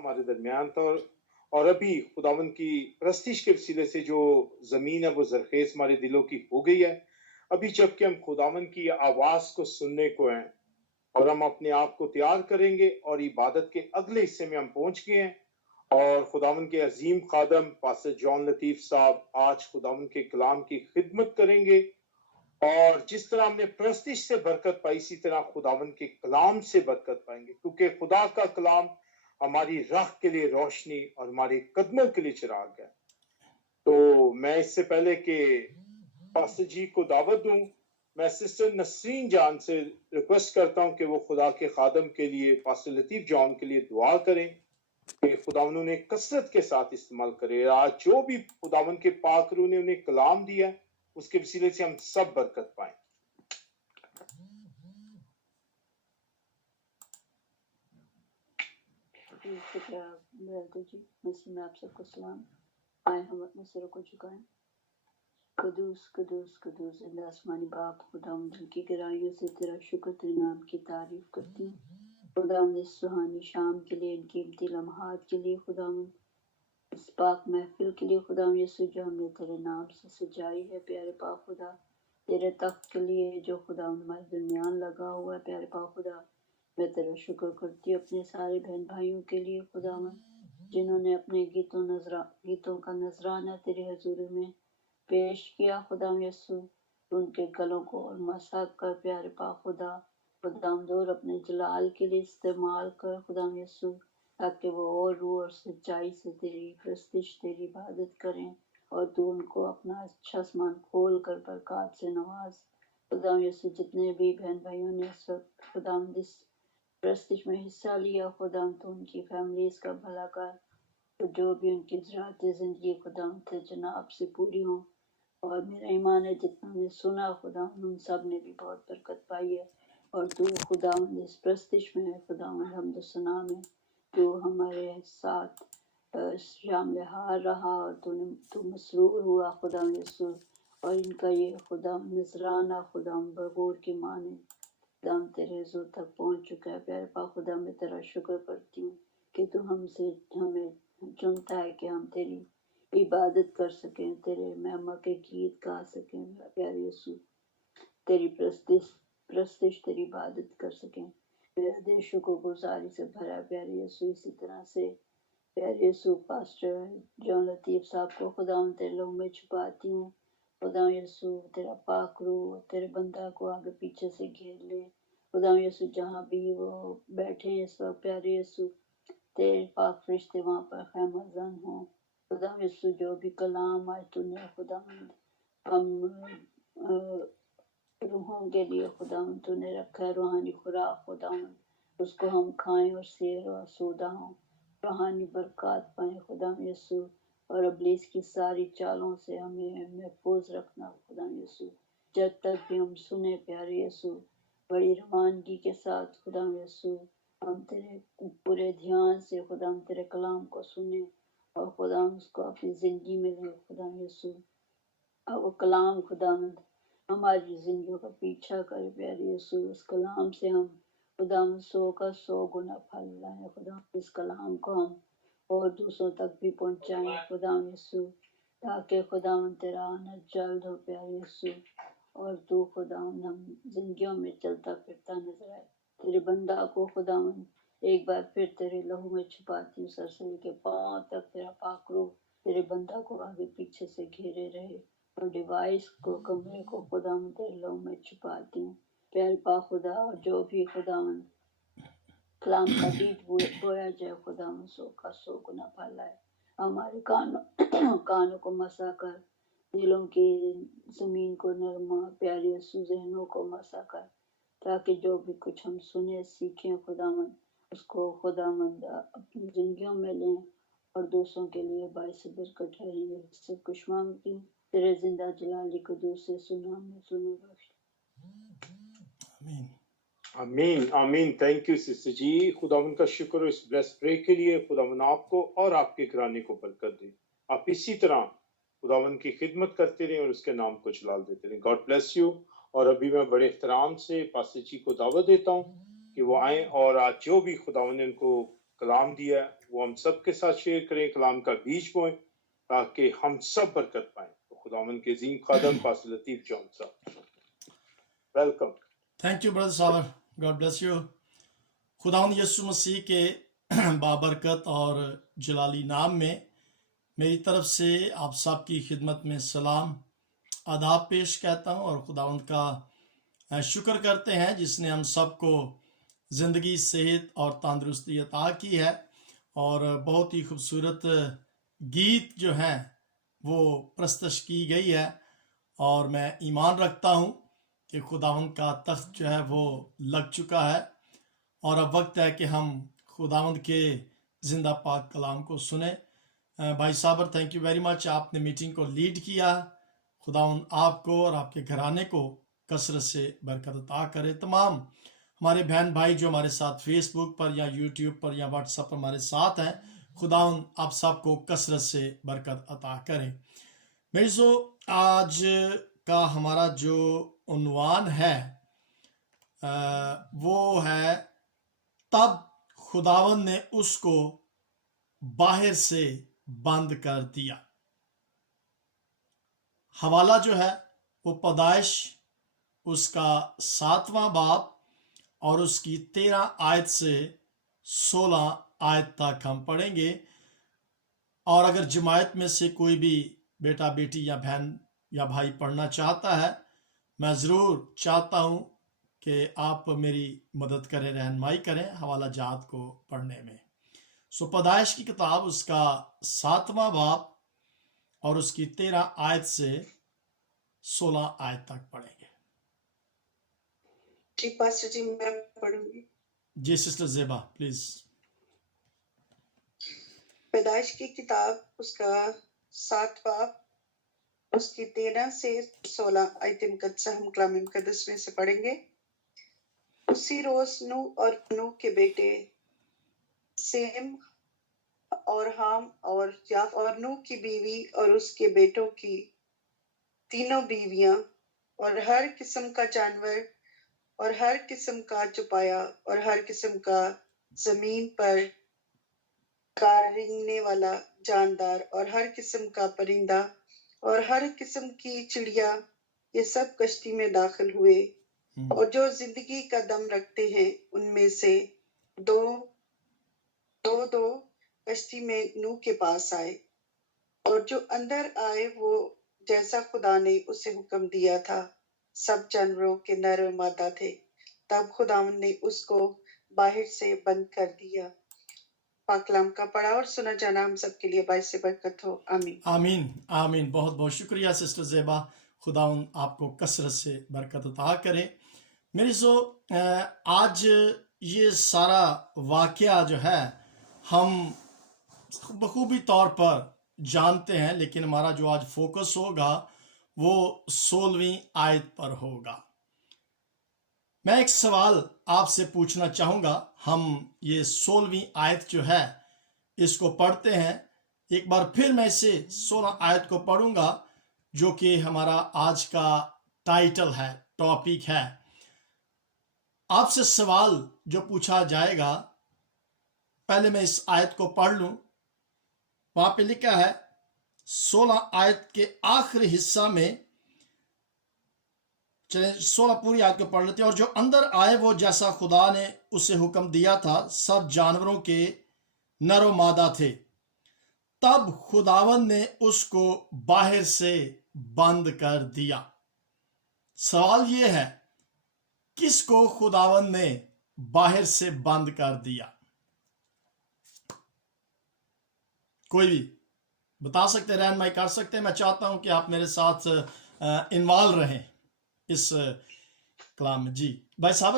हमारे दरमियान था और अभी खुदावन की प्रस्तिश के वसीले से जो ज़मीन है वो ज़रखेज़ हमारे दिलों की हो गई है। अभी जबकि हम खुदावन की आवाज़ को सुनने को हैं और हम अपने आप को तैयार करेंगे और इबादत के अगले हिस्से में हम पहुंच गए हैं और खुदावन के अजीम खादम पास्टर जॉन लतीफ़ साहब आज खुदावन के कलाम की खिदमत करेंगे और जिस तरह हमने प्रस्तिश से बरकत पाई इसी तरह खुदावन के कलाम से बरकत पाएंगे क्योंकि खुदा का कलाम हमारी राह के लिए रोशनी और हमारे कदमों के लिए चिराग है। तो मैं इससे पहले कि पास्टर जी को दावत दूं, मैं सिस्टर नसरीन जान से रिक्वेस्ट करता हूं कि वो खुदा के खादम के लिए पास्टर लतीफ़ जॉन के लिए दुआ करें कि खुदावन उन्हें कसरत के साथ इस्तेमाल करे। आज जो भी खुदावन के पाक रूह ने उन्हें कलाम दिया उसके वसीले से हम सब बरकत पाएं। शुक्रिया ब्रदर जी, मसीह में आप सबको सलाम। आए हम अपने सिरों को झुकाएं। कदूस कदूस कदूस जिंदा आसमानी बाप, खुदावंद की गहराइयों से तेरा शुक्र, तेरे नाम की तारीफ करती हूँ। खुदावंद इस सुहानी शाम के लिए, इन कीमती लम्हात के लिए, खुदावंद इस पाक महफिल के लिए, खुदावंद यीशु जो हमने तेरे नाम से सजाई है प्यारे पाक खुदा, तेरे तख्त के लिए जो खुदावंद हमारे दरमियान लगा हुआ है प्यारे पाक खुदा, मैं तेरा शुक्र करती हूँ अपने सारे बहन भाइयों के लिए खुदावंद जिन्होंने अपने गीतों का नजराना तेरे हजूरी में पेश किया खुदा यीशु, उनके गलों को और मसा कर प्यारे पाक खुदा खुदामदोर अपने जलाल के लिए इस्तेमाल कर खुदा यीशु, ताकि वो और रूह और सच्चाई से तेरी प्रस्तिश तेरी इबादत करें और तू उनको अपना अच्छा सामान खोल कर बरकत से नवाज। खुदा यीशु, जितने भी बहन भाइयों ने इस वक्त खुदा इस प्रस्तिश में हिस्सा लिया, खुदा तो उनकी फैमिलीज का भला कर, तो जो भी उनकी ज़राअत ज़िंदगी खुदा थे जनाब से पूरी हों। और मेरा ईमान है जितना ने सुना खुदा उन सब ने भी बहुत बरकत पाई है। और तू खुदा इस प्रस्तिश में खुदा हम्द सना में तू हमारे साथ शामिल हार रहा और तू मसरूर हुआ खुदा यीशु, और इनका ये खुदा नजराना खुदा बगौर की माने खुदा तेरे हुजूर तक पहुँच चुका है। प्यारे पाक खुदा मैं तेरा शुक्र करती हूँ कि तू हमें चुनता है कि हम तेरी इबादत कर सकें, तेरे महिमा के गीत गा सकें मेरा प्यारे यीशु, तेरी प्रस्तिश तेरी इबादत कर सकें। मेरा दिल शुक्रगुजारी से भरा प्यारे यीशु। इसी तरह से प्यारे यीशु पास्टर जॉन लतीफ़ साहब को खुदा तेरे लोग में छुपाती हूँ। खुदा यीशु तेरा पाक रूह तेरे बंदा को आगे पीछे से घेर ले। खुदा यीशु जहाँ भी वो बैठे हैं इस वक्त प्यारे यीशु, तेरे पाक फरिश्ते वहाँ पर खैमज़न हों। खुदा यीशु जो भी कलाम आज तूने खुदा हम रूहों के लिए खुदा तूने रखा है, रूहानी खुराक खुदा उसको हम खाएं और सेर और सूदा हों, रूहानी बरकत पाएं खुदा यीशु, और इब्लीस की सारी चालों से हमें महफूज रखना खुदा यीशु। जब तक भी हम सुने प्यारे यीशु बड़ी रवानगी के साथ खुदा यीशु, हम तेरे पूरे ध्यान से खुदा हम तेरे कलाम को सुने और खुदा उसको अपनी ज़िंदगी में ले खुदा यीशु। और वो कलाम खुदा हमारी जिंदगियों का पीछा करे प्यारे यीशु। उस कलाम से हम खुदा 100 का 100 गुना फल लाए खुदा। इस कलाम को हम और दूसरों तक भी पहुंचाएं खुदा यीशु, ताकि खुदा तेरा आना जल्द हो प्यारे यीशु, और तू खुदा हम जिंदगियों में चलता फिरता नजर आए। तेरे बंदा को खुदा एक बार फिर तेरे लहू में छुपाती हूँ, सर से लेके पाँव तक तेरा पाक रूह तेरे बंदा को आगे पीछे से घेरे रहे, और डिवाइस को कमरे को खुदा तेरे लहू में छुपाती हूँ प्यारे पाक खुदा। और जो भी खुदा कलाम का बीज बोया जाए खुदा 100 का 100 गुना फल आए। हमारे कानों को मसा कर, दिलों की जमीन को नरमा प्यारे यीशु, ज़हनों को मसा कर, ताकि जो भी कुछ हम सुने सीखें खुदावंद उसको खुदावंद अपनी जिंदगियों में लें और दूसरों के लिए बाइस बरकत ठहरेंगे। सब कुछ मांगती हूँ तेरे जिंदा जलाली को दूसरे सुना में सुनो बख्श। आमीन आमीन आमीन। थैंक यू सिस्टर जी। खुदावन का शुक्र इस ब्लेस प्रे के लिए। खुदावन आपको और आपके घराने को बरकत दे। आप इसी तरह खुदावन की खिदमत करते रहें और उसके नाम को जलाल देते रहें। God bless you. और अभी मैं बड़े एहतराम से पास्टर जी को दावत देता हूँ कि वो आए और आज जो भी खुदावन ने उनको कलाम दिया है वो हम सब के साथ शेयर करें, कलाम का बीज बोएं ताकि हम सब बरकत पाएं। तो खुदावंद के अजीम खादम पास्टर लतीफ जॉन साहब, वेलकम। थैंक यू ब्रदर साबर, गॉड ब्लेस यू। खुदावंद यीशु मसीह के बाबरकत और जलाली नाम में मेरी तरफ से आप सब की खिदमत में सलाम आदाब पेश कहता हूँ और खुदावंद का शुक्र करते हैं जिसने हम सबको ज़िंदगी, सेहत और तंदुरुस्ती अता की है। और बहुत ही खूबसूरत गीत जो हैं वो प्रस्तुत की गई है और मैं ईमान रखता हूँ कि खुदावंद का तख्त जो है वो लग चुका है और अब वक्त है कि हम खुदावंद के जिंदा पाक कलाम को सुने। भाई साबर, थैंक यू वेरी मच, आपने मीटिंग को लीड किया। खुदावंद आपको और आपके घराने को कसरत से बरकत अता करे। तमाम हमारे बहन भाई जो हमारे साथ फेसबुक पर या यूट्यूब पर या व्हाट्सएप पर हमारे साथ हैं, खुदावंद आप सबको कसरत से बरकत अता करें। मेरी आज का हमारा जो उन्वान है वो है तब खुदावंद ने उसको बाहर से बंद कर दिया। हवाला जो है वो पैदाइश उसका 7वां बाब और उसकी 13 आयत से 16 आयत तक हम पढ़ेंगे। और अगर जमायत में से कोई भी बेटा बेटी या बहन या भाई पढ़ना चाहता है, मैं ज़रूर चाहता हूँ कि आप मेरी मदद करें, रहनुमाई करें हवाला जात को पढ़ने में। पैदाइश की किताब उसका 7वां बाब और उसकी 13 आयत से 16 आयत तक पढ़ेंगे। जी पास्टर जी, मैं पढ़ूंगी। जी सिस्टर जेबा प्लीज। पैदाइश की किताब उसका 7 बाब उसकी 13 से 16 आयत मुकद्दसा हम कलाम मुकद्दस में से पढ़ेंगे। उसी रोज नूह और नूह के बेटे सेम और हाम और याफ और नूह की बीवी और उसके बेटों की तीनों बीवियां और हर किस्म का जानवर और हर किस्म का चुपाया और हर किस्म का जमीन पर का रेंगने वाला जानदार और हर किस्म का परिंदा और हर किस्म की चिड़िया, ये सब कश्ती में दाखिल हुए। और जो जिंदगी का दम रखते हैं उनमें से दो कश्ती में नूह के पास आए। और जो अंदर आए वो जैसा खुदा ने उसे हुक्म दिया था, सब जानवरों के नर और मादा थे। तब खुदावंद ने उसको बाहर से बंद कर दिया। पाकलाम का पढ़ा और सुना जाना हम सबके लिए बाइस से बरकत हो। आमीन आमीन आमीन। बहुत बहुत शुक्रिया सिस्टर जेबा, खुदावंद आपको कसरत से बरकत अता करे। मेरी आज ये सारा वाकया जो है हम बखूबी तौर पर जानते हैं, लेकिन हमारा जो आज फोकस होगा वो 16वीं आयत पर होगा। मैं एक सवाल आपसे पूछना चाहूँगा। हम ये 16वीं आयत जो है इसको पढ़ते हैं। एक बार फिर मैं इसे 16 आयत को पढ़ूंगा जो कि हमारा आज का टाइटल है, टॉपिक है। आपसे सवाल जो पूछा जाएगा, पहले मैं इस आयत को पढ़ लूं। वहां पे लिखा है 16 आयत के आखिरी हिस्सा में, चले 16 पूरी आयत को पढ़ लेते हैं। और जो अंदर आए वो जैसा खुदा ने उसे हुक्म दिया था, सब जानवरों के नर व मादा थे। तब खुदावंद ने उसको बाहर से बंद कर दिया। सवाल ये है, किसको खुदावंद ने बाहर से बंद कर दिया? कोई भी बता सकते, रहनुमाई कर सकते हैं। मैं चाहता हूं कि आप मेरे साथ इन्वॉल्व रहें इस कलाम में। जी भाई साहब।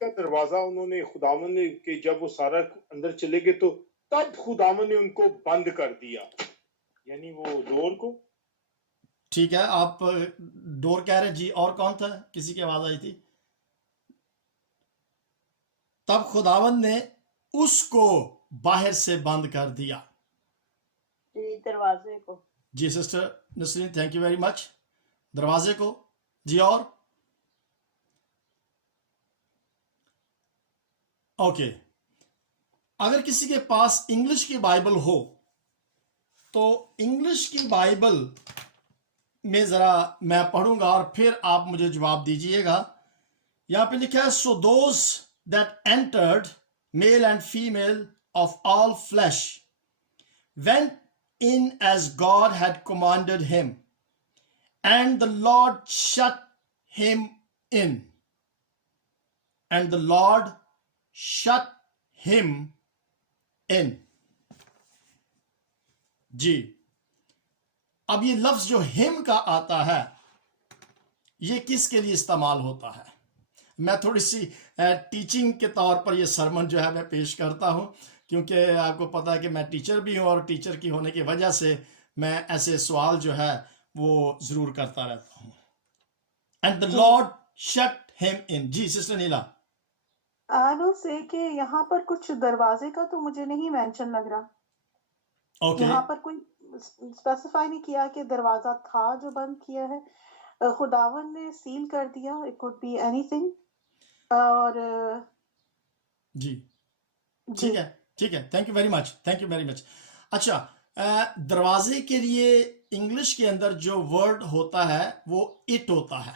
दरवाजा उन्होंने खुदावंद ने कि जब वो सारा अंदर चले गए तो तब खुदावंद ने उनको बंद कर दिया, यानी वो डोर को। ठीक है, आप डोर कह रहे जी। और कौन था? किसी की आवाज आई थी। तब खुदावंद ने उसको बाहर से बंद कर दिया, दरवाजे को। जी sister Nasreen, thank you very much. दरवाजे को जी। और ओके, اگر کسی کے پاس انگلش کی بائبل ہو تو انگلش کی بائبل میں ذرا میں پڑھوں گا اور پھر آپ مجھے جواب دیجئے گا. یہاں پہ لکھا ہے so those that entered male and female of all flesh went in as God had commanded him, and the Lord shut him in. And the Lord shut him in. جی اب یہ لفظ جو ہم کا آتا ہے یہ کس کے لیے استعمال ہوتا ہے؟ میں تھوڑی سی ٹیچنگ کے طور پر یہ سرمن جو ہے میں پیش کرتا ہوں، کیونکہ آپ کو پتا ہے کہ میں ٹیچر بھی ہوں اور ٹیچر کی ہونے کی وجہ سے میں ایسے سوال جو ہے وہ ضرور کرتا رہتا ہوں. And the Lord shut him in. جی sister Neela. I will say کہ یہاں پر کچھ دروازے کا تو مجھے نہیں مینشن لگ رہا. یہاں پر کوئی اسپیسیفائی نہیں کیا کہ دروازہ تھا جو بند کیا ہے. خداون نے سیل کر دیا. It could be anything. اور جی ٹھیک ہے ٹھیک ہے. Thank you very much thank you very much. اچھا دروازے کے لیے انگلش کے اندر جو ورڈ ہوتا ہے وہ اٹ ہوتا ہے.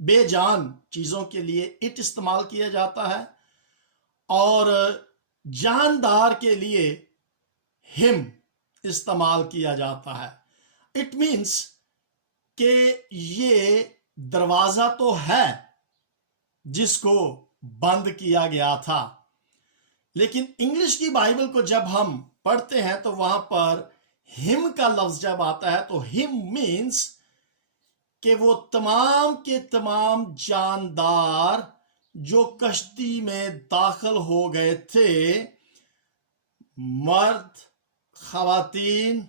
بے جان چیزوں کے لیے اٹ استعمال کیا جاتا ہے اور جاندار کے لیے ہم استعمال کیا جاتا ہے. اٹ مینس کہ یہ دروازہ تو ہے جس کو بند کیا گیا تھا، لیکن انگلش کی بائبل کو جب ہم پڑھتے ہیں تو وہاں پر ہم کا لفظ جب آتا ہے تو ہم مینس کہ وہ تمام کے تمام جاندار جو کشتی میں داخل ہو گئے تھے، مرد خواتین،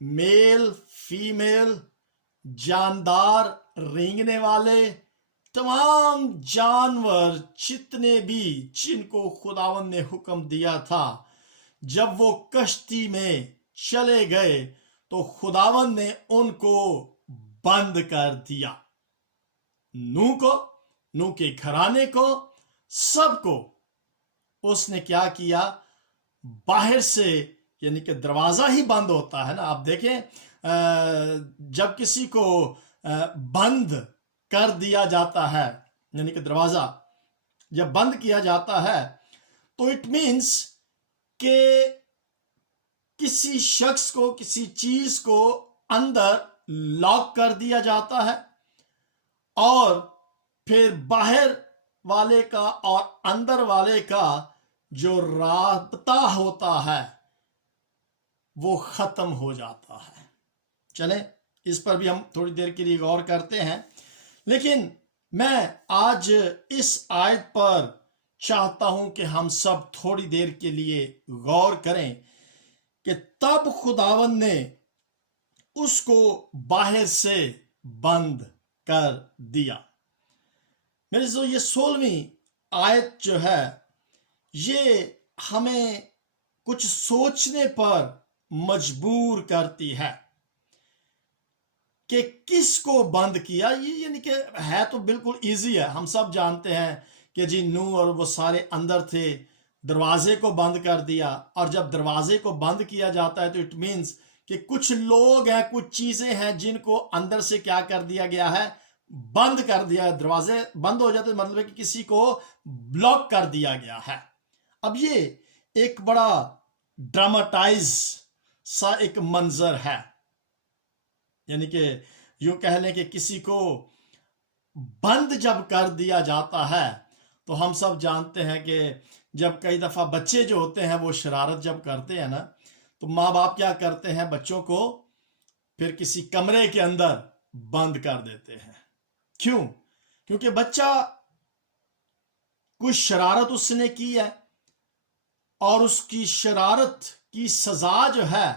میل فیمیل، جاندار رینگنے والے، تمام جانور جتنے بھی جن کو خداوند نے حکم دیا تھا، جب وہ کشتی میں چلے گئے تو خداوند نے ان کو بند کر دیا. نوح کے گھرانے کو، سب کو اس نے کیا کیا؟ باہر سے، یعنی کہ دروازہ ہی بند ہوتا ہے نا. آپ دیکھیں جب کسی کو بند کر دیا جاتا ہے، یعنی کہ دروازہ جب بند کیا جاتا ہے تو اٹ مینس کہ کسی شخص کو، کسی چیز کو اندر لاک کر دیا جاتا ہے اور پھر باہر والے کا اور اندر والے کا جو رابطہ ہوتا ہے وہ ختم ہو جاتا ہے. چلیں اس پر بھی ہم تھوڑی دیر کے لیے غور کرتے ہیں، لیکن میں آج اس آیت پر چاہتا ہوں کہ ہم سب تھوڑی دیر کے لیے غور کریں کہ تب خداوند نے اس کو باہر سے بند کر دیا. میرے جو یہ 16ویں آیت جو ہے یہ ہمیں کچھ سوچنے پر مجبور کرتی ہے کہ کس کو بند کیا. یہ یعنی کہ ہے تو بالکل ایزی ہے، ہم سب جانتے ہیں کہ جی نوح اور وہ سارے اندر تھے، دروازے کو بند کر دیا. اور جب دروازے کو بند کیا جاتا ہے تو اٹ مینس کہ کچھ لوگ ہیں، کچھ چیزیں ہیں جن کو اندر سے کیا کر دیا گیا ہے؟ بند کر دیا. دروازے بند ہو جاتے مطلب ہے کہ کسی کو بلاک کر دیا گیا ہے. اب یہ ایک بڑا ڈراماٹائز سا ایک منظر ہے، یعنی کہ یوں کہہ لیں کہ کسی کو بند جب کر دیا جاتا ہے تو ہم سب جانتے ہیں کہ جب کئی دفعہ بچے جو ہوتے ہیں وہ شرارت جب کرتے ہیں نا تو ماں باپ کیا کرتے ہیں؟ بچوں کو پھر کسی کمرے کے اندر بند کر دیتے ہیں. کیوں؟ کیونکہ بچہ کوئی شرارت اس نے کی ہے اور اس کی شرارت کی سزا جو ہے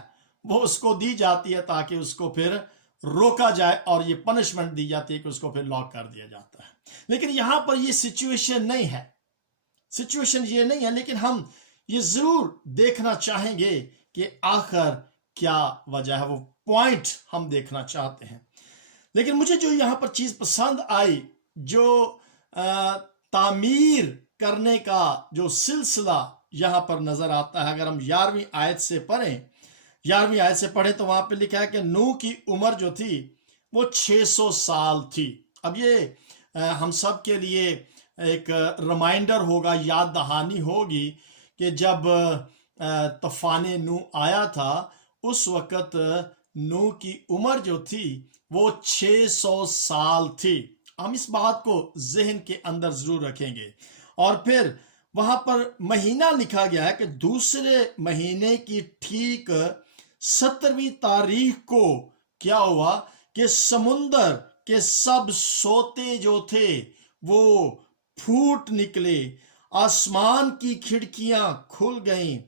وہ اس کو دی جاتی ہے تاکہ اس کو پھر روکا جائے، اور یہ پنشمنٹ دی جاتی ہے کہ اس کو پھر لاک کر دیا جاتا ہے. لیکن یہاں پر یہ سچویشن نہیں ہے، سچویشن یہ نہیں ہے، لیکن ہم یہ ضرور دیکھنا چاہیں گے کہ آخر کیا وجہ ہے. وہ پوائنٹ ہم دیکھنا چاہتے ہیں. لیکن مجھے جو یہاں پر چیز پسند آئی، جو تعمیر کرنے کا جو سلسلہ यहाँ पर नजर आता है। अगर हम 11वीं आयत से पढ़ें तो वहां पे लिखा है कि नूह की उम्र जो थी वो 600 साल थी। अब ये हम सब के लिए एक रिमाइंडर होगा, याद दहानी होगी कि जब तूफान नूह आया था उस वक्त नूह की उम्र जो थी वो 600 साल थी। हम इस बात को जहन के अंदर जरूर रखेंगे। और फिर वहां पर महीना लिखा गया है कि दूसरे महीने की ठीक 17वीं तारीख को क्या हुआ कि समुंदर के सब सोते जो थे वो फूट निकले, आसमान की खिड़कियां खुल गईं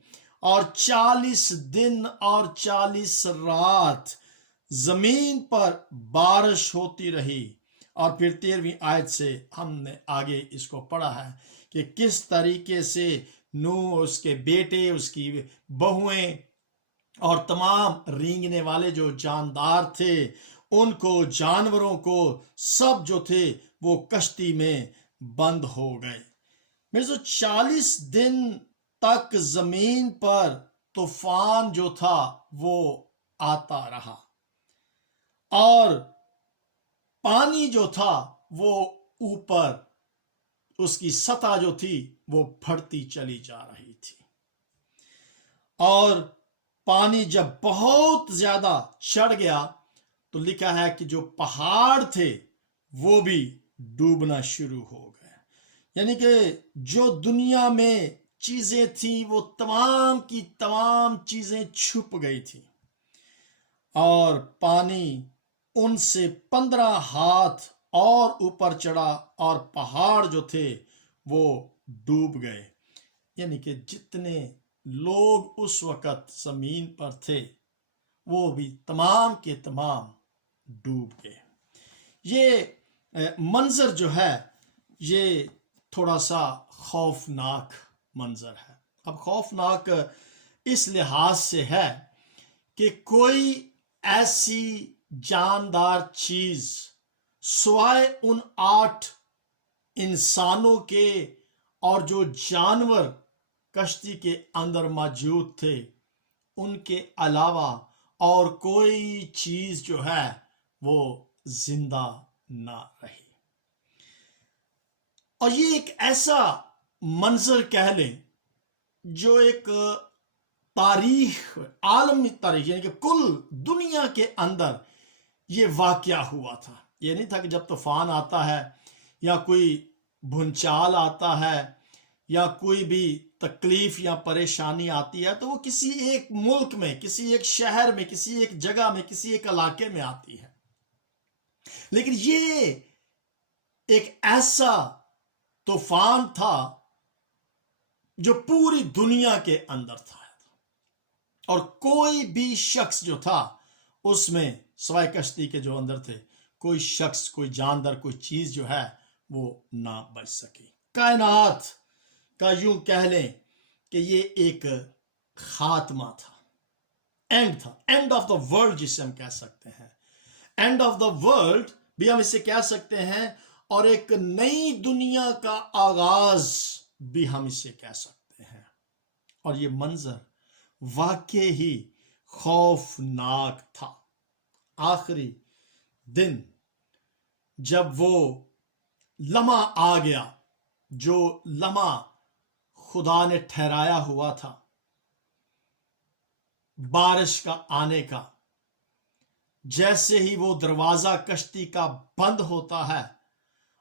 और 40 दिन और 40 रात जमीन पर बारिश होती रही। और फिर 13वीं आयत से हमने आगे इसको पढ़ा है कि किस तरीके से नूह, उसके बेटे, उसकी बहुएं और तमाम रेंगने वाले जो जानदार थे उनको, जानवरों को, सब जो थे वो कश्ती में बंद हो गए। मेरे जो 40 दिन तक जमीन पर तूफान जो था वो आता रहा और पानी जो था वो ऊपर, उसकी सतह जो थी वो बढ़ती चली जा रही थी। और पानी जब बहुत ज्यादा चढ़ गया तो लिखा है कि जो पहाड़ थे वो भी डूबना शुरू हो गए। यानी कि जो दुनिया में चीजें थी वो तमाम की तमाम चीजें छुप गई थी और पानी उनसे 15 हाथ और ऊपर चढ़ा और पहाड़ जो थे वो डूब गए। यानी कि जितने लोग उस वक्त जमीन पर थे वो भी तमाम के तमाम डूब गए। ये मंजर जो है ये थोड़ा सा खौफनाक मंजर है। अब खौफनाक इस लिहाज से है कि कोई ऐसी जानदार चीज सिवाय उन 8 इंसानों के और जो जानवर कश्ती के अंदर मौजूद थे उनके अलावा और कोई चीज जो है वो जिंदा ना रही। और ये एक ऐसा मंजर कह लें जो एक तारीख, आलमी तारीख, यानी कि कुल दुनिया के अंदर ये वाकया हुआ था। ये नहीं था कि जब तूफान आता है या कोई भूचाल आता है या कोई भी तकलीफ या परेशानी आती है तो वो किसी एक मुल्क में, किसी एक शहर में, किसी एक जगह में, किसी एक इलाके में आती है। लेकिन ये एक ऐसा तूफान था जो पूरी दुनिया के अंदर था और कोई भी शख्स जो था उसमें सवाए कश्ती के जो अंदर थे कोई शख्स, कोई जानदार, कोई चीज जो है वो ना बच सकी। कायनात का यूं कह लें कि ये एक खात्मा था, एंड था, एंड ऑफ द वर्ल्ड जिसे हम कह सकते हैं। एंड ऑफ द वर्ल्ड भी हम इसे कह सकते हैं और एक नई दुनिया का आगाज भी हम इसे कह सकते हैं। और ये मंजर वाकई ही खौफनाक था। आखिरी दिन जब वो लम्हा आ गया जो लम्हा खुदा ने ठहराया हुआ था बारिश का आने का, जैसे ही वो दरवाजा कश्ती का बंद होता है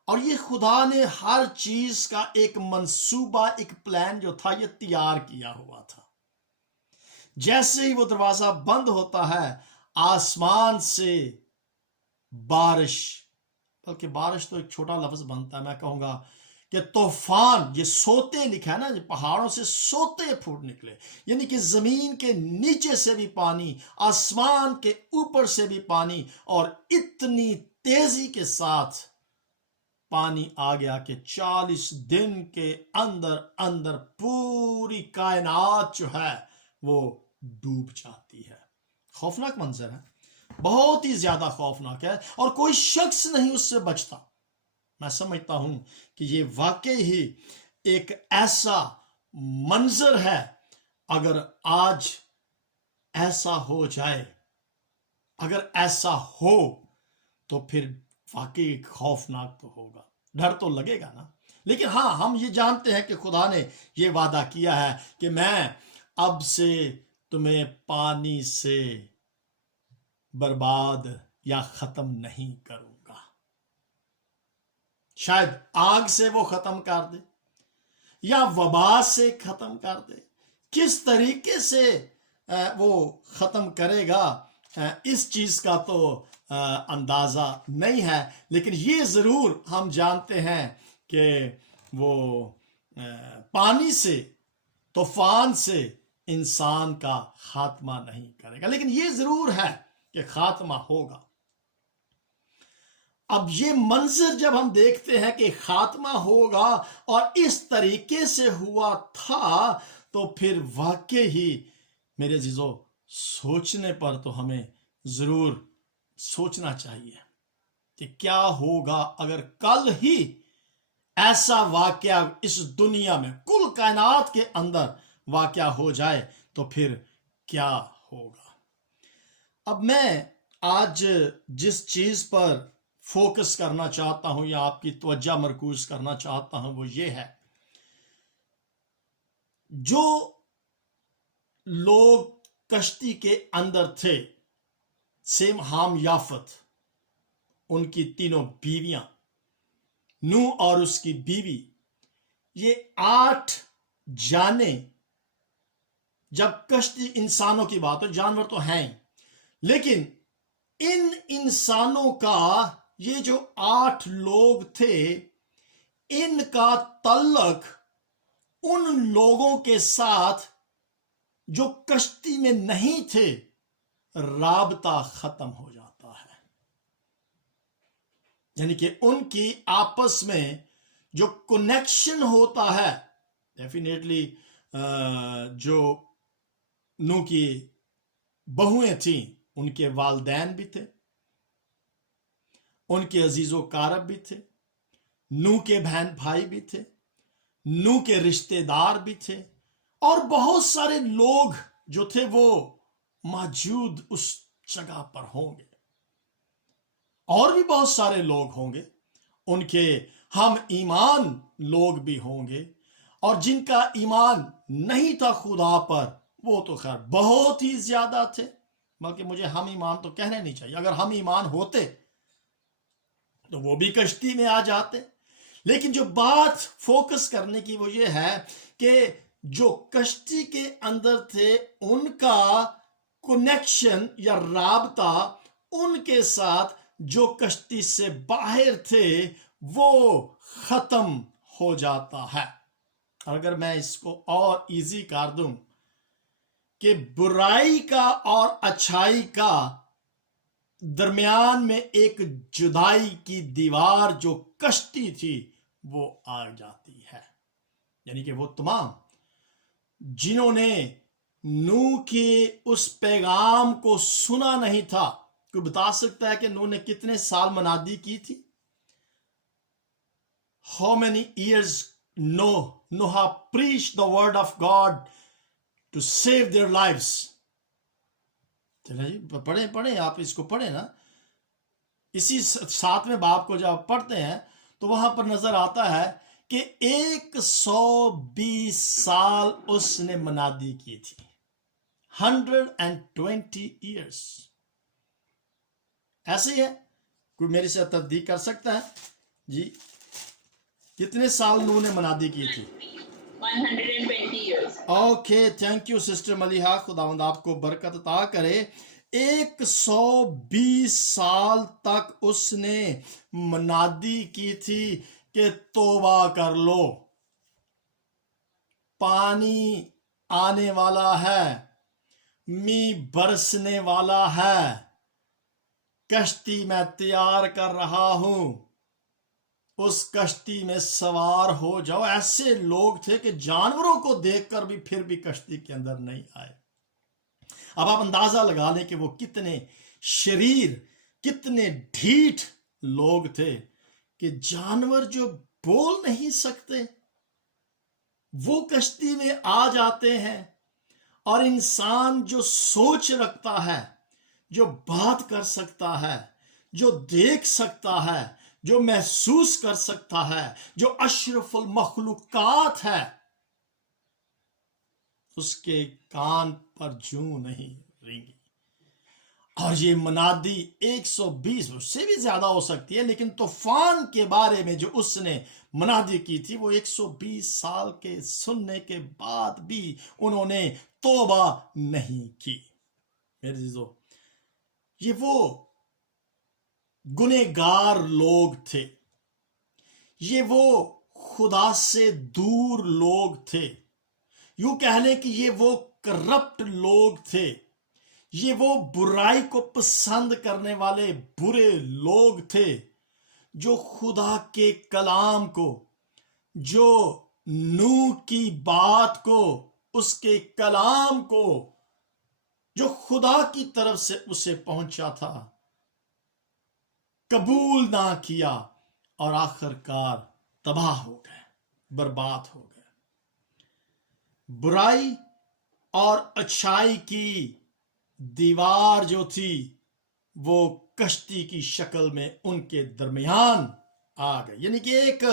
और ये खुदा ने हर चीज का एक मंसूबा, एक प्लान जो था ये तैयार किया हुआ था। जैसे ही वो दरवाजा बंद होता है आसमान से बारिश, बल्कि बारिश तो एक छोटा लफ्ज बनता है, मैं कहूंगा कि तूफान, ये सोते लिखा है ना, पहाड़ों से सोते फूट निकले, यानी कि जमीन के नीचे से भी पानी, आसमान के ऊपर से भी पानी, और इतनी तेजी के साथ पानी आ गया कि 40 दिन के अंदर अंदर पूरी कायनात जो है वो डूब जाती है। खौफनाक मंजर है, बहुत ही ज्यादा खौफनाक है और कोई शख्स नहीं उससे बचता। मैं समझता हूं कि ये वाकई ही एक ऐसा मंजर है, अगर आज ऐसा हो जाए, अगर ऐसा हो तो फिर वाकई खौफनाक तो होगा, डर तो लगेगा ना। लेकिन हाँ, हम ये जानते हैं कि खुदा ने ये वादा किया है कि मैं अब से तुम्हें पानी से बर्बाद या खत्म नहीं करूंगा। शायद आग से वो खत्म कर दे या वबा से खत्म कर दे, किस तरीके से वो खत्म करेगा इस चीज का तो अंदाजा नहीं है, लेकिन ये जरूर हम जानते हैं कि वो पानी से, तूफान से इंसान का खात्मा नहीं करेगा, लेकिन ये जरूर है कि खात्मा होगा। अब ये मंजर जब हम देखते हैं कि खात्मा होगा और इस तरीके से हुआ था, तो फिर वाकई ही मेरे अजीजों, सोचने पर तो हमें जरूर सोचना चाहिए कि क्या होगा अगर कल ही ऐसा वाकया इस दुनिया में, कुल कायनात के अंदर वाकया हो जाए, तो फिर क्या होगा। अब मैं आज जिस चीज पर फोकस करना चाहता हूं या आपकी तवज्जो मरकूज करना चाहता हूं, वो ये है, जो लोग कश्ती के अंदर थे, सेम, हाम, याफत, उनकी तीनों बीवियां, नूह और उसकी बीवी, ये 8 जाने, जब कश्ती, इंसानों की बात हो, जानवर तो हैं, लेकिन इन इंसानों का, ये जो 8 लोग थे, इनका तल्लक उन लोगों के साथ जो कश्ती में नहीं थे, राबता खत्म हो जाता है। यानी कि उनकी आपस में जो कनेक्शन होता है, डेफिनेटली जो नूह की बहुएं थीं, उनके वालदैन भी थे, उनके अजीजो कारब भी थे, नूह के बहन भाई भी थे, नूह के रिश्तेदार भी थे, और बहुत सारे लोग जो थे वो मौजूद उस जगह पर होंगे, और भी बहुत सारे लोग होंगे, उनके हम ईमान लोग भी होंगे, और जिनका ईमान नहीं था खुदा पर, वो तो खैर बहुत ही ज्यादा थे। बल्कि मुझे हम ईमान तो कहने नहीं चाहिए, अगर हम ईमान होते तो वो भी कश्ती में आ जाते। लेकिन जो बात फोकस करने की वो ये है कि जो कश्ती के अंदर थे, उनका कनेक्शन या राबता उनके साथ जो कश्ती से बाहर थे वो खत्म हो जाता है। अगर मैं इसको और इजी कर दूं कि बुराई का और अच्छाई का दरमियान में एक जुदाई की दीवार जो कश्ती थी वो आ जाती है। यानी कि वो तमाम जिन्होंने नूह के उस पैगाम को सुना नहीं था। कोई बता सकता है कि नूह ने कितने साल मनादी की थी? How many years Noah preached the word of God to save their lives? चलिए जी, पढ़े आप इसको पढ़े ना। इसी 7वें बाब को जब आप पढ़ते हैं तो वहां पर नजर आता है कि 120 साल उसने मनादी की थी। 120 years। ऐसे ही है, कोई मेरे से तस्दीक कर सकता है जी? कितने साल नूह ने मनादी की थी? 120 years। Okay, thank you sister Maliha, खुदावंद आपको बरकत अता करे। 120 साल तक उसने मनादी की थी कि तौबा कर लो, पानी आने वाला है, मींह बरसने वाला है, कश्ती मैं तैयार कर रहा हूं, उस कश्ती में सवार हो जाओ। ऐसे लोग थे कि जानवरों को देखकर भी फिर भी कश्ती के अंदर नहीं आए। अब आप अंदाजा लगा लें कि वो कितने शरीर, कितने ढीठ लोग थे कि जानवर जो बोल नहीं सकते वो कश्ती में आ जाते हैं और इंसान जो सोच रखता है, जो बात कर सकता है, जो देख सकता है, जो महसूस कर सकता है, जो अशरफुल मखलूकात है, उसके कान पर जूं नहीं रेंगी। और ये मनादी 120 उससे भी ज्यादा हो सकती है, लेकिन तूफान के बारे में जो उसने मनादी की थी वो 120 साल के सुनने के बाद भी उन्होंने तौबा नहीं की। मेरे जीजो, ये वो गुनहगार लोग थे, ये वो खुदा से दूर लोग थे, यूं कह लें कि ये वो करप्ट लोग थे, ये वो बुराई को पसंद करने वाले बुरे लोग थे, जो खुदा के कलाम को, जो नूह की बात को, उसके कलाम को, जो खुदा की तरफ से उसे पहुंचा था, कबूल ना किया और आखिरकार तबाह हो गए, बर्बाद हो गए। बुराई और अच्छाई की दीवार जो थी वो कश्ती की शक्ल में उनके दरमियान आ गई, यानी कि एक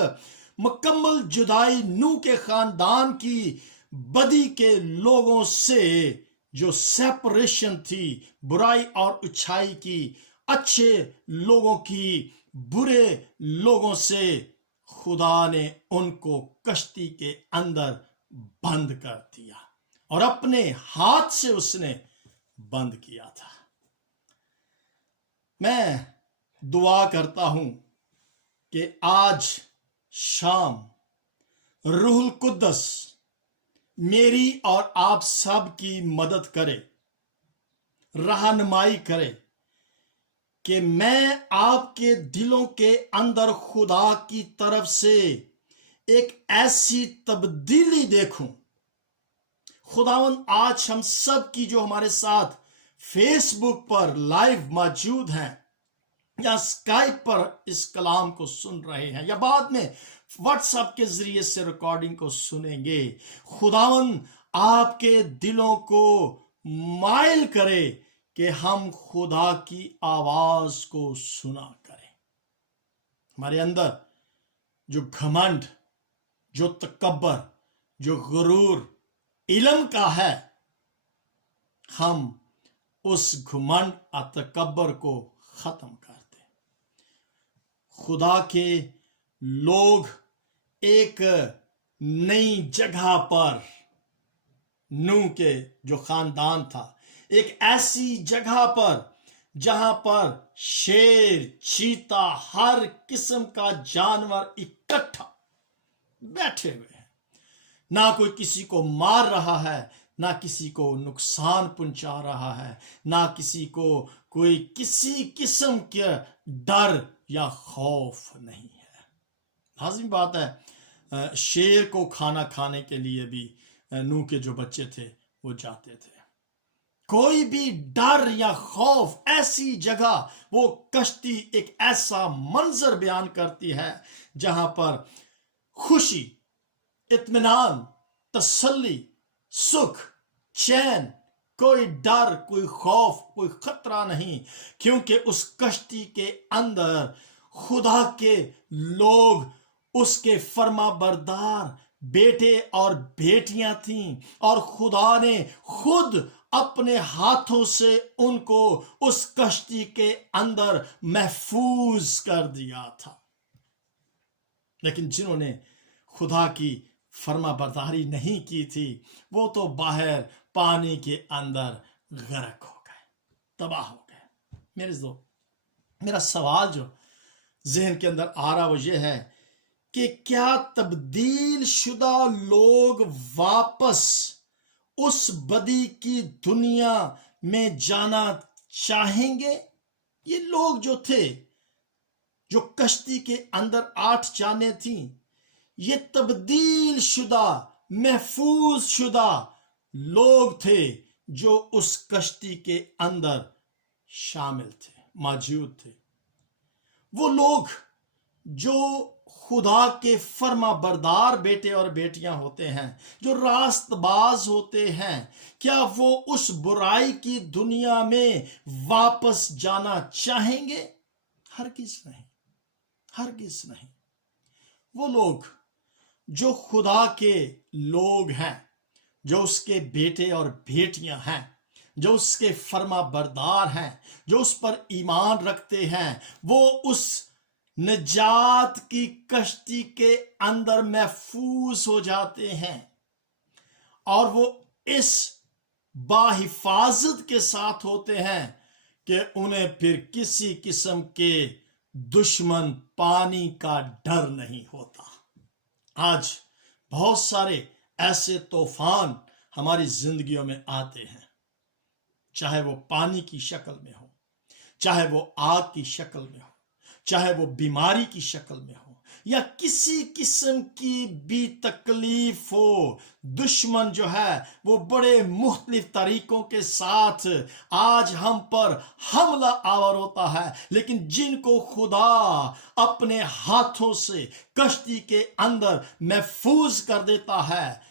मुकम्मल जुदाई नूह के खानदान की बदी के लोगों से, जो सेपरेशन थी बुराई और अच्छाई की, अच्छे लोगों की बुरे लोगों से। खुदा ने उनको कश्ती के अंदर बंद कर दिया और अपने हाथ से उसने बंद किया था। मैं दुआ करता हूं कि आज शाम रूहुल कुद्दस मेरी और आप सब की मदद करे, रहनुमाई करे कि मैं आपके दिलों के अंदर खुदा की तरफ से एक ऐसी तब्दीली देखूं। खुदावंद, आज हम सब की जो हमारे साथ फेसबुक पर लाइव मौजूद हैं या स्काइप पर इस कलाम को सुन रहे हैं या बाद में व्हाट्सएप के जरिए से रिकॉर्डिंग को सुनेंगे, खुदावंद आपके दिलों को माइल करे कि हम खुदा की आवाज को सुना करें। हमारे अंदर जो घमंड, जो तकब्बर, जो गुरूर इल्म का है, हम उस घमंड और तकब्बर को खत्म कर दें। खुदा के लोग एक नई जगह पर, नूह के जो खानदान था, एक ऐसी जगह पर जहां पर शेर, चीता, हर किस्म का जानवर इकट्ठा बैठे हुए हैं। ना कोई किसी को मार रहा है, ना किसी को नुकसान पहुंचा रहा है, ना किसी को कोई किसी किस्म के डर या खौफ नहीं है। लाज़मी बात है, शेर को खाना खाने के लिए भी नूह के जो बच्चे थे वो जाते थे। कोई भी डर या खौफ, ऐसी जगह वो कश्ती एक ऐसा मंजर बयान करती है जहां पर खुशी, इत्मीनान, तसल्ली, सुख, चैन, कोई डर, कोई खौफ, कोई खतरा नहीं, क्योंकि उस कश्ती के अंदर खुदा के लोग, उसके फर्मा बरदार बेटे और बेटियां थीं और खुदा ने खुद अपने हाथों से उनको उस कश्ती के अंदर महफूज कर दिया था। लेकिन जिन्होंने खुदा की फर्मा बरदारी नहीं की थी, वो तो बाहर पानी के अंदर गर्क हो गए, तबाह हो गए। मेरा सवाल जो जहन के अंदर आ रहा वो ये है कि क्या तब्दील शुदा लोग वापस उस बदी की दुनिया में जाना चाहेंगे? ये लोग जो थे, जो कश्ती के अंदर 8 जाने थी, ये तब्दील शुदा, महफूज शुदा लोग थे जो उस कश्ती के अंदर शामिल थे, मौजूद थे। वो लोग जो खुदा के फर्मा बरदार बेटे और बेटियां होते हैं, जो रास्तबाज होते हैं, क्या वो उस बुराई की दुनिया में वापस जाना चाहेंगे? हरगिज नहीं, हरगिज नहीं। वो लोग जो खुदा के लोग हैं, जो उसके बेटे और बेटियां हैं, जो उसके फर्मा बरदार हैं, जो उस पर ईमान रखते हैं, वो उस निजात की कश्ती के अंदर महफूज हो जाते हैं और वो इस बाहिफाजत के साथ होते हैं कि उन्हें फिर किसी किस्म के दुश्मन पानी का डर नहीं होता। आज बहुत सारे ऐसे तूफान हमारी जिंदगियों में आते हैं, चाहे वो पानी की शक्ल में हो, चाहे वो आग की शक्ल में हो, चाहे वो बीमारी की शक्ल में हो, या किसी किस्म की भी तकलीफ हो। दुश्मन जो है वो बड़े मुख्तलिफ तरीकों के साथ आज हम पर हमला आवर होता है, लेकिन जिनको खुदा अपने हाथों से कश्ती के अंदर महफूज कर देता है,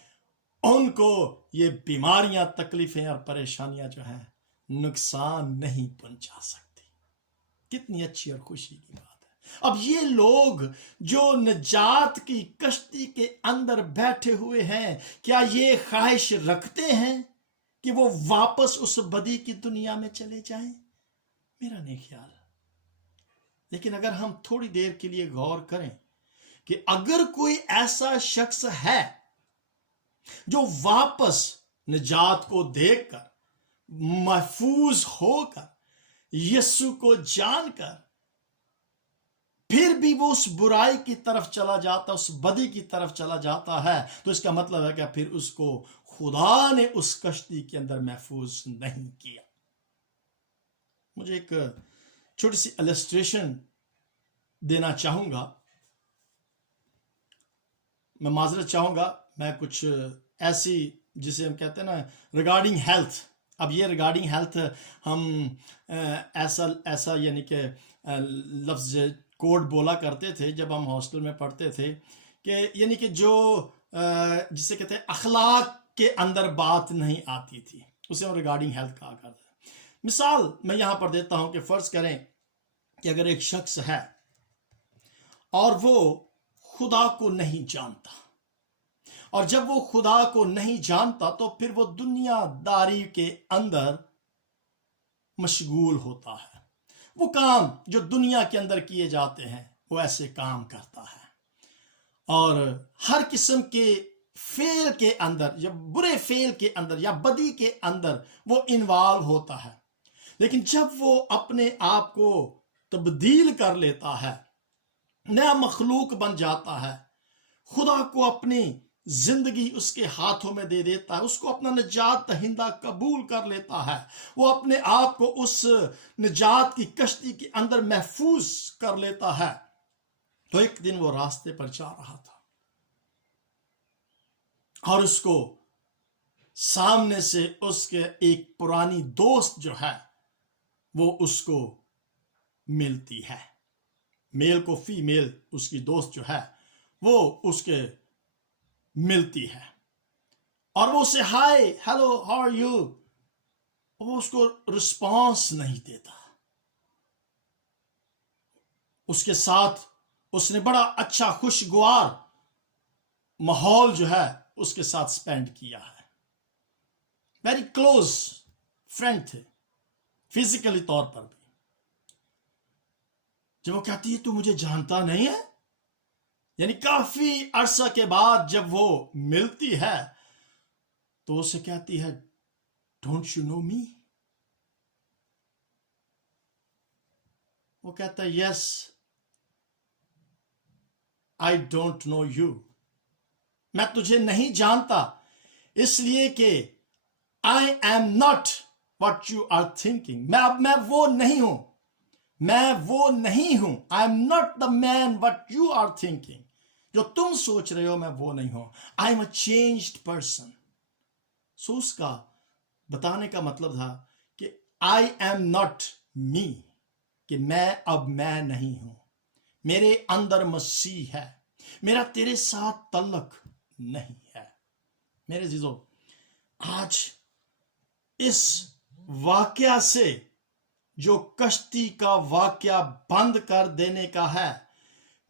उनको ये बीमारियां, तकलीफें और परेशानियां जो हैं नुकसान नहीं पहुंचा सकती। कितनी अच्छी और खुशी की बात है। अब ये लोग जो निजात की कश्ती के अंदर बैठे हुए हैं, क्या ये ख्वाहिश रखते हैं कि वो वापस उस बदी की दुनिया में चले जाएं? मेरा नहीं ख्याल। लेकिन अगर हम थोड़ी देर के लिए गौर करें कि अगर कोई ऐसा शख्स है जो वापस निजात को देखकर, महफूज होकर, यीशु को जानकर, फिर भी वो उस बुराई की तरफ चला जाता, उस बदी की तरफ चला जाता है, तो इसका मतलब है कि फिर उसको खुदा ने उस कश्ती के अंदर महफूज नहीं किया। मुझे एक छोटी सी इलस्ट्रेशन देना चाहूंगा। मैं माजरत चाहूंगा, मैं कुछ ऐसी, जिसे हम कहते हैं ना रिगार्डिंग हेल्थ। अब ये रिगार्डिंग हेल्थ हम ऐसा यानी कि लफ्ज़ कोड बोला करते थे जब हम हॉस्टल में पढ़ते थे, कि यानी कि जो जिसे कहते हैं अखलाक के अंदर बात नहीं आती थी, उसे हम रिगार्डिंग हेल्थ कहा करते थे। मिसाल मैं यहाँ पर देता हूँ कि फ़र्ज़ करें कि अगर एक शख्स है और वो खुदा को नहीं जानता, और जब वो खुदा को नहीं जानता तो फिर वो दुनियादारी के अंदर मशगूल होता है। वो काम जो दुनिया के अंदर किए जाते हैं वो ऐसे काम करता है, और हर किस्म के फेल के अंदर, या बुरे फेल के अंदर या बदी के अंदर वो इन्वॉल्व होता है। लेकिन जब वो अपने आप को तब्दील कर लेता है, नया मखलूक बन जाता है, खुदा को अपनी जिंदगी उसके हाथों में दे देता है, उसको अपना निजात दहिंदा कबूल कर लेता है, वो अपने आप को उस निजात की कश्ती के अंदर महफूज कर लेता है, तो एक दिन वो रास्ते पर जा रहा था और उसको सामने से उसके एक पुरानी दोस्त जो है वो उसको मिलती है। मेल को फीमेल उसकी दोस्त जो है वो उसके मिलती है, और वो उसे हाय, हेलो, हाउ आर यू, वो उसको रिस्पॉन्स नहीं देता। उसके साथ उसने बड़ा अच्छा खुशगवार माहौल जो है उसके साथ स्पेंड किया है। वेरी क्लोज फ्रेंड थे फिजिकली तौर पर भी। जब वो कहती है तू मुझे जानता नहीं है, यानी काफी अरसा के बाद जब वो मिलती है तो उसे कहती है डोंट यू नो मी। वो कहता है yes I don't know you, मैं तुझे नहीं जानता, इसलिए कि I am not what you are thinking, मैं वो नहीं हूं, मैं वो नहीं हूं। I am not the man what you are thinking, जो तुम सोच रहे हो मैं वो नहीं हूं। I am a changed person. So उसका बताने का मतलब था कि आई एम नॉट मी, कि मैं अब मैं नहीं हूं, میرے اندر مسیح ہے, میرا تیرے ساتھ تعلق نہیں ہے. میرے عزیزو, آج اس واقعہ سے جو کشتی کا واقعہ بند کر دینے کا ہے,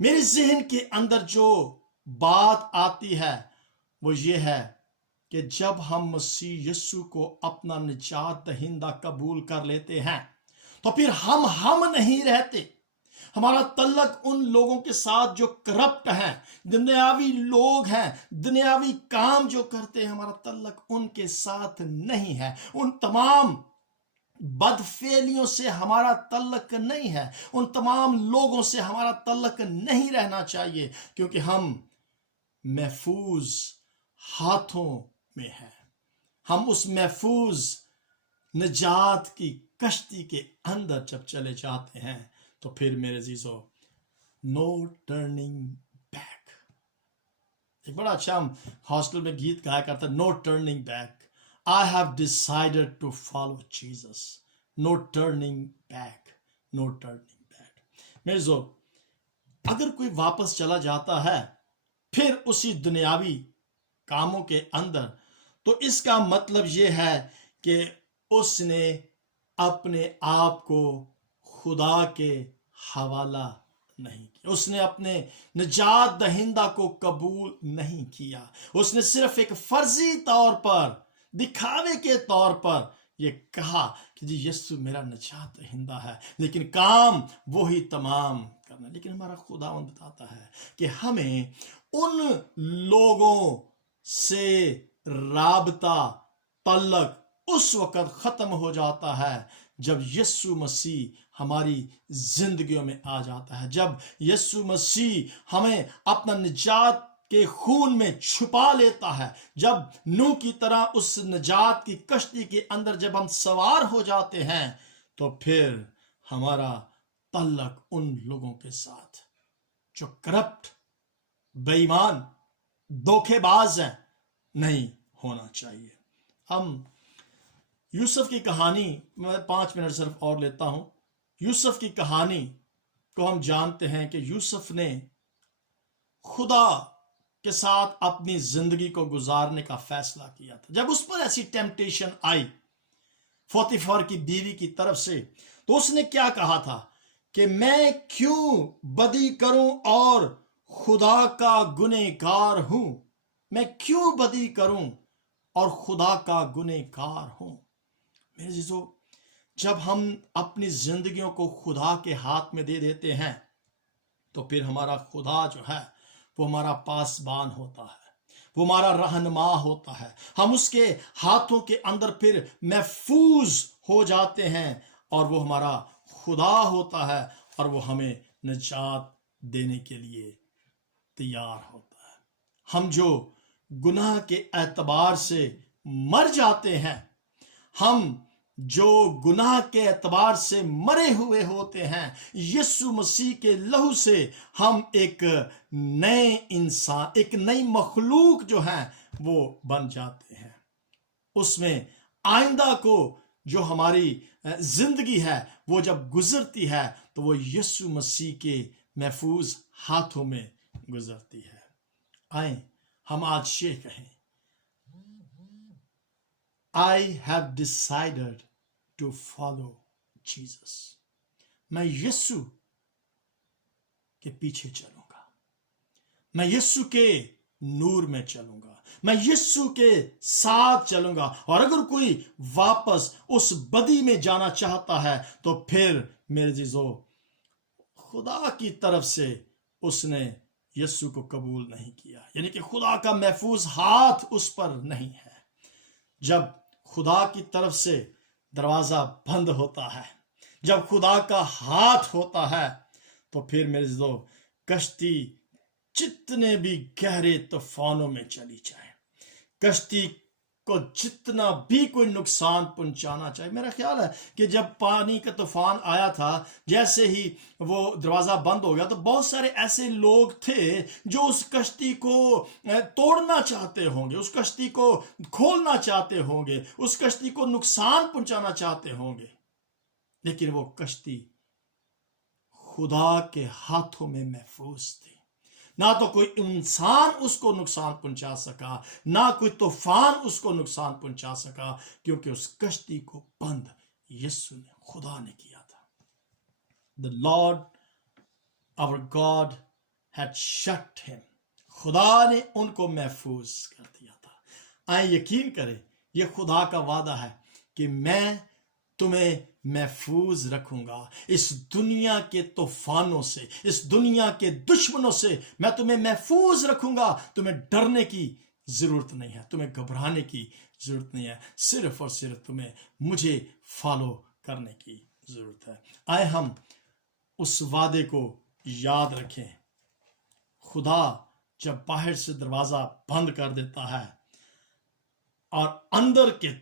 میرے ذہن کے اندر جو بات آتی ہے وہ یہ ہے کہ جب ہم مسیح یسوع کو اپنا نجات دہندہ قبول کر لیتے ہیں تو پھر ہم نہیں رہتے. ہمارا تعلق ان لوگوں کے ساتھ جو کرپٹ ہیں, دنیاوی لوگ ہیں, دنیاوی کام جو کرتے ہیں, ہمارا تعلق ان کے ساتھ نہیں ہے. ان تمام بدفعلیوں سے ہمارا تعلق نہیں ہے. ان تمام لوگوں سے ہمارا تعلق نہیں رہنا چاہیے, کیونکہ ہم محفوظ ہاتھوں میں ہیں. ہم اس محفوظ نجات کی کشتی کے اندر جب چلے جاتے ہیں تو پھر میرے عزیزو, نو ٹرننگ بیک. ایک بڑا اچھا ہم ہاسٹل میں گیت گایا کرتا ہے, no turning back, I have decided to follow Jesus. No turning back. No turning back. میرے عزیزو, اگر کوئی واپس چلا جاتا ہے پھر اسی دنیاوی کاموں کے اندر, تو اس کا مطلب یہ ہے کہ اس نے اپنے آپ کو خدا کے حوالہ نہیں کیا. اس نے اپنے نجات دہندہ کو قبول نہیں کیا. اس نے صرف ایک فرضی طور پر, دکھاوے کے طور پر یہ کہا کہ جی یسوع میرا نجات دہندہ ہے, لیکن کام وہی تمام کرنا. لیکن ہمارا خداوند بتاتا ہے کہ ہمیں ان لوگوں سے رابطہ, تعلق اس وقت ختم ہو جاتا ہے جب یسوع مسیح ہماری زندگیوں میں آ جاتا ہے. جب یسوع مسیح ہمیں اپنا نجات کے خون میں چھپا لیتا ہے, جب نوح کی طرح اس نجات کی کشتی کے اندر جب ہم سوار ہو جاتے ہیں, تو پھر ہمارا تعلق ان لوگوں کے ساتھ جو کرپٹ, بے ایمان, دھوکے باز ہیں نہیں ہونا چاہیے. ہم یوسف کی کہانی, میں 5 منٹ صرف اور لیتا ہوں. یوسف کی کہانی کو ہم جانتے ہیں کہ یوسف نے خدا کے ساتھ اپنی زندگی کو گزارنے کا فیصلہ کیا تھا. جب اس پر ایسی ٹیمپٹیشن آئی پوتیفر کی بیوی کی طرف سے, تو اس نے کیا کہا تھا کہ میں کیوں بدی کروں اور خدا کا گنہگار ہوں. میں کیوں بدی کروں اور خدا کا گنہگار ہوں. میرے عزیزو, جب ہم اپنی زندگیوں کو خدا کے ہاتھ میں دے دیتے ہیں تو پھر ہمارا خدا جو ہے وہ ہمارا پاسبان ہوتا ہے, وہ ہمارا رہنما ہوتا ہے. ہم اس کے ہاتھوں کے اندر پھر محفوظ ہو جاتے ہیں, اور وہ ہمارا خدا ہوتا ہے, اور وہ ہمیں نجات دینے کے لیے تیار ہوتا ہے. ہم جو گناہ کے اعتبار سے مر جاتے ہیں, ہم جو گناہ کے اعتبار سے مرے ہوئے ہوتے ہیں, یسوع مسیح کے لہو سے ہم ایک نئے انسان, ایک نئی مخلوق جو ہیں وہ بن جاتے ہیں. اس میں آئندہ کو جو ہماری زندگی ہے وہ جب گزرتی ہے تو وہ یسوع مسیح کے محفوظ ہاتھوں میں گزرتی ہے. آئیں ہم آج یہ کہیں, I have decided to follow Jesus. میں یسوع کے پیچھے چلوں گا, میں یسوع کے نور میں چلوں گا, میں یسوع کے ساتھ چلوں گا. اور اگر کوئی واپس اس بدی میں جانا چاہتا ہے تو پھر میرے عزیزو, خدا کی طرف سے اس نے یسوع کو قبول نہیں کیا, یعنی کہ خدا کا محفوظ ہاتھ اس پر نہیں ہے. جب خدا کی طرف سے دروازہ بند ہوتا ہے, جب خدا کا ہاتھ ہوتا ہے, تو پھر میرے عزیزو, کشتی جتنے بھی گہرے طوفانوں میں چلی جائے, کشتی کو جتنا بھی کوئی نقصان پہنچانا چاہے. میرا خیال ہے کہ جب پانی کا طوفان آیا تھا, جیسے ہی وہ دروازہ بند ہو گیا تو بہت سارے ایسے لوگ تھے جو اس کشتی کو توڑنا چاہتے ہوں گے, اس کشتی کو کھولنا چاہتے ہوں گے, اس کشتی کو نقصان پہنچانا چاہتے ہوں گے, لیکن وہ کشتی खुदा के हाथों में महफूज थी। ना तो कोई इंसान उसको नुकसान पहुंचा सका, ना कोई तूफान उसको नुकसान पहुंचा सका, क्योंकि उस कश्ती को बंद यीशु ने, खुदा ने किया था। The Lord our God had shut him. खुदा ने उनको महफूज कर दिया था। आए यकीन करें, यह खुदा का वादा है कि मैं तुम्हें महफूज रखूंगा इस दुनिया के तूफानों से, इस दुनिया के दुश्मनों से मैं तुम्हें महफूज रखूंगा। तुम्हें डरने की जरूरत नहीं है, तुम्हें घबराने की जरूरत नहीं है, सिर्फ और सिर्फ तुम्हें मुझे फॉलो करने की जरूरत है। आए हम उस वादे को याद रखें। खुदा जब बाहर से दरवाजा बंद कर देता है और अंदर के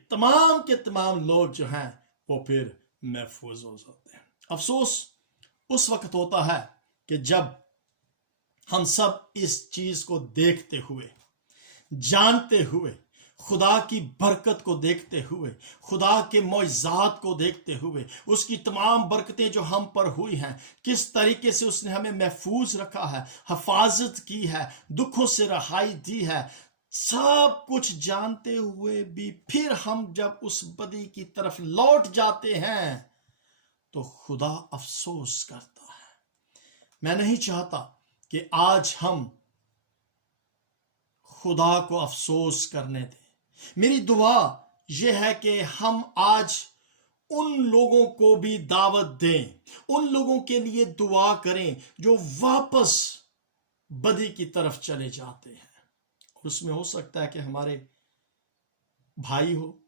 तमाम लोग जो हैं वो फिर महफूज हो जाते हैं। अफसोस उस वक्त होता है कि जब हम सब इस चीज को देखते हुए, जानते हुए, खुदा की बरकत को देखते हुए, खुदा के मौजज़ात को देखते हुए, उसकी तमाम बरकतें जो हम पर हुई हैं, किस तरीके से उसने हमें महफूज रखा है, हिफाजत की है, दुखों से रहाई दी है, सब कुछ जानते हुए भी फिर हम जब उस बदी की तरफ लौट जाते हैं तो खुदा अफसोस करता है। मैं नहीं चाहता कि आज हम खुदा को अफसोस करने दें। मेरी दुआ यह है कि हम आज उन लोगों को भी दावत दें, उन लोगों के लिए दुआ करें जो वापस बदी की तरफ चले जाते हैं। उसमें हो सकता है कि हमारे भाई हो,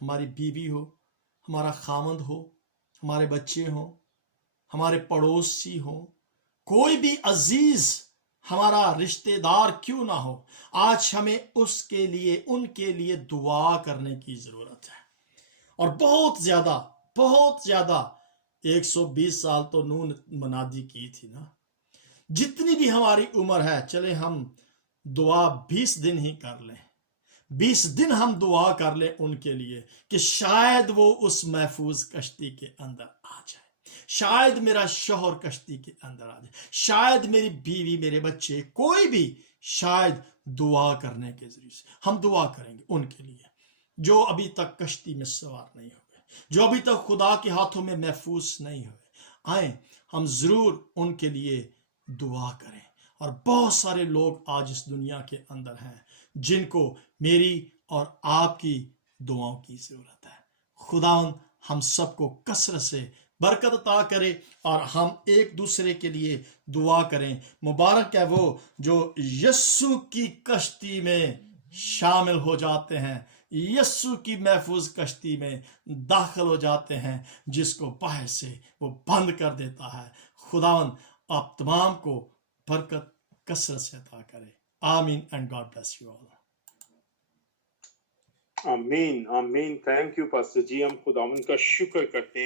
हमारी बीवी हो, हमारा खामंद हो, हमारे बच्चे हो, हमारे पड़ोसी हो, कोई भी अजीज हमारा रिश्तेदार क्यों ना हो, आज हमें उसके लिए, उनके लिए दुआ करने की जरूरत है। और बहुत ज्यादा 120 साल तो नून मनादी की थी ना। जितनी भी हमारी उम्र है, चले हम दुआ 20 दिन ही कर लें, 20 दिन हम दुआ कर लें उनके लिए कि शायद वो उस महफूज कश्ती के अंदर आ जाए, शायद मेरा शौहर कश्ती के अंदर आ जाए, शायद मेरी बीवी, मेरे बच्चे, कोई भी शायद दुआ करने के जरिए से हम दुआ करेंगे उनके लिए जो अभी तक कश्ती में सवार नहीं हुए, जो अभी तक खुदा के हाथों में महफूज नहीं हुए। आए हम जरूर उनके लिए दुआ करें। और बहुत सारे लोग आज इस दुनिया के अंदर हैं जिनको मेरी और आपकी दुआओं की जरूरत है। खुदावंद हम सबको कसरत से बरकत अता करे और हम एक दूसरे के लिए दुआ करें। मुबारक है वो जो यीशु की कश्ती में शामिल हो जाते हैं, यीशु की महफूज कश्ती में दाखिल हो जाते हैं, जिसको बाहर से वो बंद कर देता है। खुदावंद आप तमाम को बरकत कसरत से अता करे। आमीन and God bless you all. आमीन आमीन। थैंक यू पास्टर जी। हम खुदावंद का शुक्र करते हैं